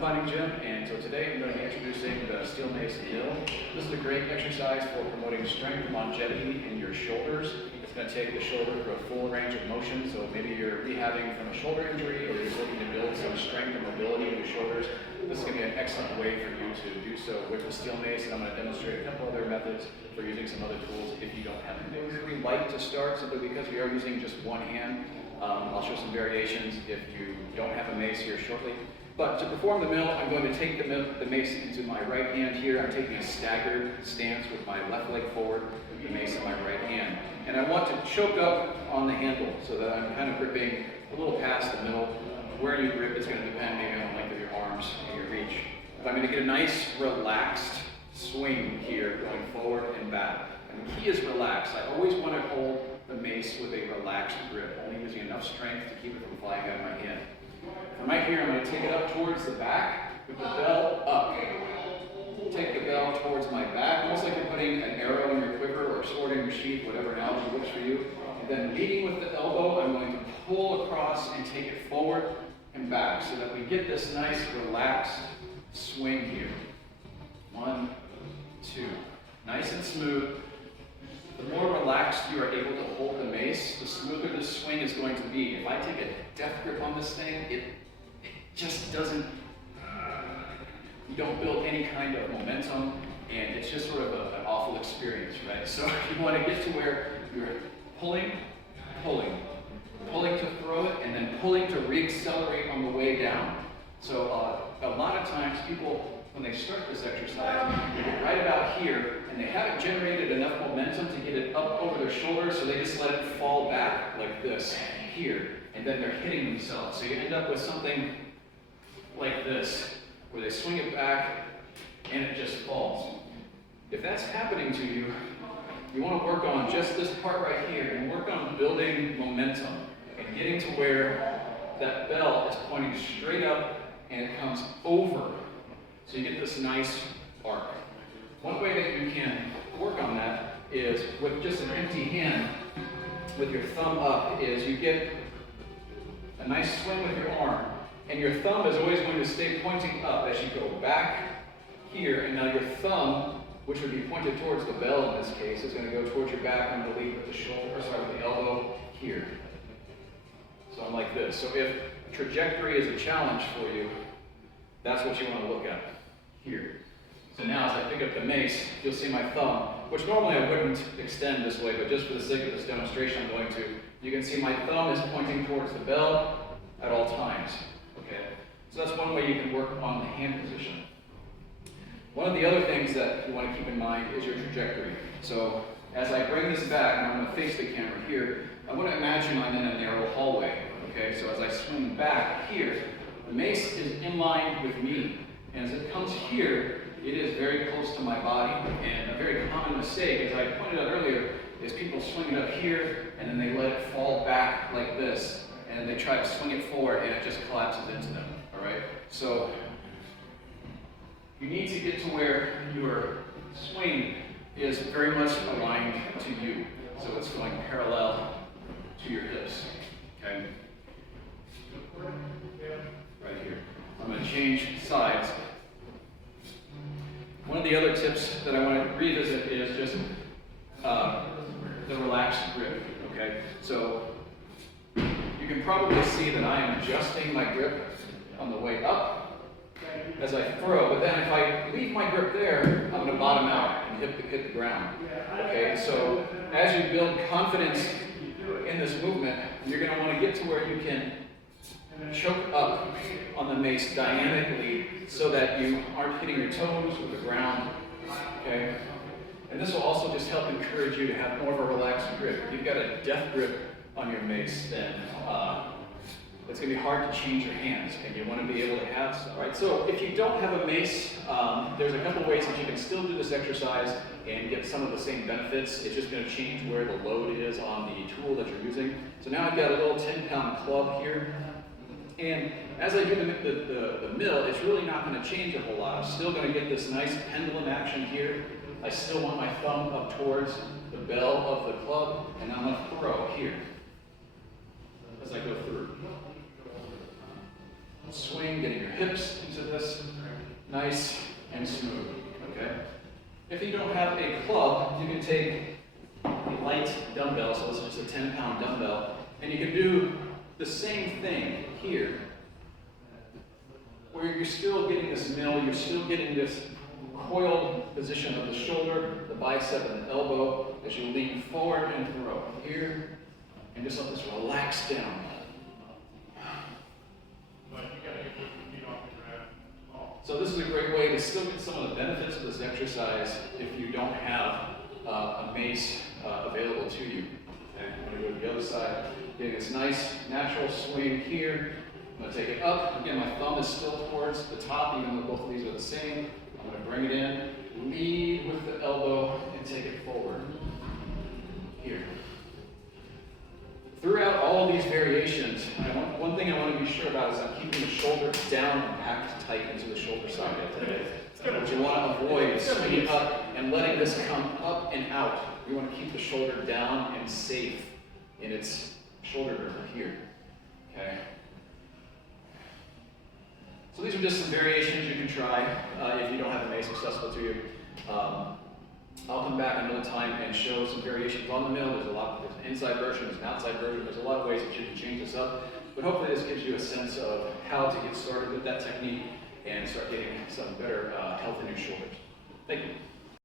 Climbing Gym, and so today I'm going to be introducing the steel mace mill. This is a great exercise for promoting strength and longevity in your shoulders. It's going to take the shoulder through a full range of motion, so maybe you're rehabbing from a shoulder injury or you're looking to build some strength and mobility in your shoulders. This is going to be an excellent way for you to do so with the steel mace, and I'm going to demonstrate a couple other methods for using some other tools if you don't have them. We like to start simply because we are using just one hand. I'll show some variations if you don't have a mace here shortly. But to perform the mill, I'm going to take the mace into my right hand here. I'm taking a staggered stance with my left leg forward, with the mace in my right hand. And I want to choke up on the handle so that I'm kind of gripping a little past the middle. Where you grip is going to depend maybe on the length of your arms and your reach. But I'm going to get a nice relaxed swing here going forward and back. And the key is relaxed. I always want to hold the mace with a relaxed grip, only using enough strength to keep it from flying out of my hand. From right here, I'm going to take it up towards the back with the bell up. Take the bell towards my back, almost like you're putting an arrow in your quiver or a sword in your sheath, whatever analogy works for you. And then leading with the elbow, I'm going to pull across and take it forward and back so that we get this nice relaxed swing here. 1, 2. Nice and smooth. The more relaxed you are able to hold the mace, the smoother the swing is going to be. If I take a death grip on this thing, it just doesn't, you don't build any kind of momentum, and it's just sort of an awful experience, right? So you want to get to where you're pulling to throw it, and then pulling to re-accelerate on the way down. So a lot of times people, when they start this exercise, they get right about here, and they haven't generated enough momentum to get it up over their shoulders, so they just let it fall back like this, here, and then they're hitting themselves. So you end up with something like this, where they swing it back, and it just falls. If that's happening to you, you want to work on just this part right here, and work on building momentum, and getting to where that bell is pointing straight up, and it comes over. So you get this nice arc. One way that you can work on that is with just an empty hand, with your thumb up, is you get a nice swing with your arm, and your thumb is always going to stay pointing up as you go back here, and now your thumb, which would be pointed towards the bell in this case, is going to go towards your back. I'm going to lead with the shoulder, with the elbow here. So I'm like this. So if trajectory is a challenge for you, that's what you want to look at here. So now as I pick up the mace, you'll see my thumb, which normally I wouldn't extend this way, but just for the sake of this demonstration I'm going to, you can see my thumb is pointing towards the bell at all times. Okay? So that's one way you can work on the hand position. One of the other things that you want to keep in mind is your trajectory. So as I bring this back, and I'm going to face the camera here, I want to imagine I'm in a narrow hallway. Okay? So as I swing back here, the mace is in line with me. And as it comes here, it is very close to my body. And a very common mistake, as I pointed out earlier, is people swing it up here and then they let it fall back like this. And they try to swing it forward and it just collapses into them. All right? So you need to get to where your swing is very much aligned to you. So it's going parallel to your hips. Okay? Right here. I'm going to change sides. One of the other tips that I want to revisit is just the relaxed grip. Okay? So you can probably see that I am adjusting my grip on the way up as I throw, but then if I leave my grip there, I'm going to bottom out and hit the ground. Okay? So as you build confidence in this movement, you're going to want to get to where you can choke up on the mace dynamically so that you aren't hitting your toes or the ground. Okay? And this will also just help encourage you to have more of a relaxed grip. If you've got a death grip on your mace, then it's going to be hard to change your hands, and you want to be able to have some. Right? So if you don't have a mace, there's a couple ways that you can still do this exercise and get some of the same benefits. It's just going to change where the load is on the tool that you're using. So now I've got a little 10-pound club here. And as I do the mill, it's really not going to change a whole lot. I'm still going to get this nice pendulum action here. I still want my thumb up towards the bell of the club, and I'm going to throw here as I go through. Swing, getting your hips into this. nice and smooth, okay? If you don't have a club, you can take a light dumbbell, so this is just a 10-pound dumbbell, and you can do the same thing here, where you're still getting this mill, you're still getting this coiled position of the shoulder, the bicep, and the elbow as you lean forward and throw here, and just let this relax down. So this is a great way to still get some of the benefits of this exercise if you don't have a mace available to you. Okay, I'm going to go to the other side, getting this nice natural swing here. I'm going to take it up. Again, my thumb is still towards the top, even though both of these are the same. I'm going to bring it in, lead with the elbow, and take it forward. Here. Throughout all of these variations, one thing I want to be sure about is I'm keeping the shoulders down and packed tight into the shoulder socket. What you want to avoid is swinging up and letting this come up and out. You want to keep the shoulder down and safe in its shoulder girdle here. Okay. So these are just some variations you can try if you don't have a mace accessible to you. I'll come back another time and show some variations on the mill. There's an inside version, there's an outside version. There's a lot of ways that you can change this up. But hopefully this gives you a sense of how to get started with that technique and start getting some better health in your shoulders. Thank you.